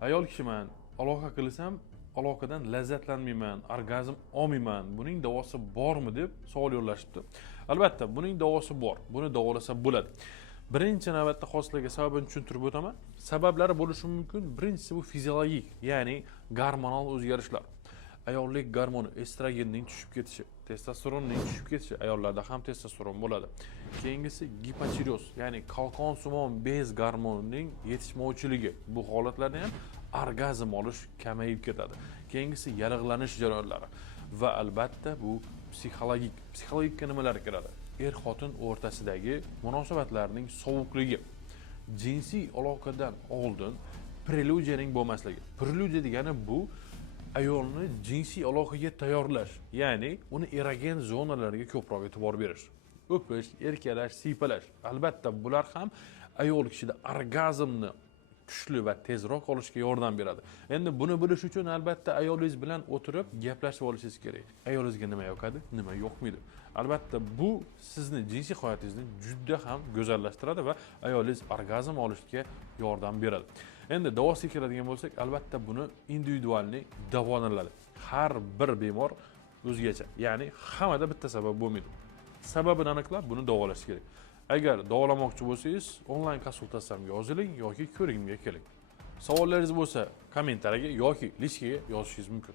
Ayol kishi men aloqa qilsam, aloqadan lazzatlanmayman, orgazm olmayman. Buning davosi bormi deb savol yo'llashibdi. Albatta, buning davosi bor. Buni davolasa bo'ladi. Birinchi navbatda xoslarga sababini tushuntirib o'taman. Sabablari bo'lishi mumkin. Birinchisi bu fiziologik, ya'ni gormonal o'zgarishlar. Ayollik gormoni estrogenning tushib ketishi, testosteronning tushib ketishi, ayollarda ham testosteron bo'ladi. Keyingisi gipotireoz, ya'ni qalqonsimon bez gormonining yetishmovchiligi. Bu holatlarda ham orgazm olish kamayib ketadi. Keyingisi yallig'lanish jarayonlari va albatta bu psixologik. Psixologikka nimalar kiradi? Er-xotin o'rtasidagi munosabatlarning sovuqligi, jinsiy aloqadan oldin preludiyaning bo'lmasligi. Preludiya degani bu ayolni jinsiy aloqaga tayyorlash, ya'ni uni erogen zonalariga ko'proq e'tibor berish. O'pish, erkalash, siypalash. Albatta, bular ham ayol kishida orgazmni kuchli va tezroq olishga yordam beradi. Endi buni bilish uchun albatta ayolingiz bilan o'tirib gaplashib olishingiz kerak. Ayolingizga nima yoqadi, nima yoqmaydi. Albatta, bu sizni jinsiy hayotingizni juda ham go'zallashtiradi va ayolingiz orgazm olishga yordam beradi. Endi davosiga keladigan bo'lsak, albatta buni individualni davolanadi. Har bir bemor o'zgacha. Ya'ni hammada bitta sabab bo'lmaydi. Sababini aniqlab buni davolash kerak. Agar davolamoqchi bo'lsangiz, onlayn konsultatsiyaga yoziling yoki ko'rigimga keling. Savollaringiz bo'lsa, kommentariyaga yoki lichkaga yozishingiz mumkin.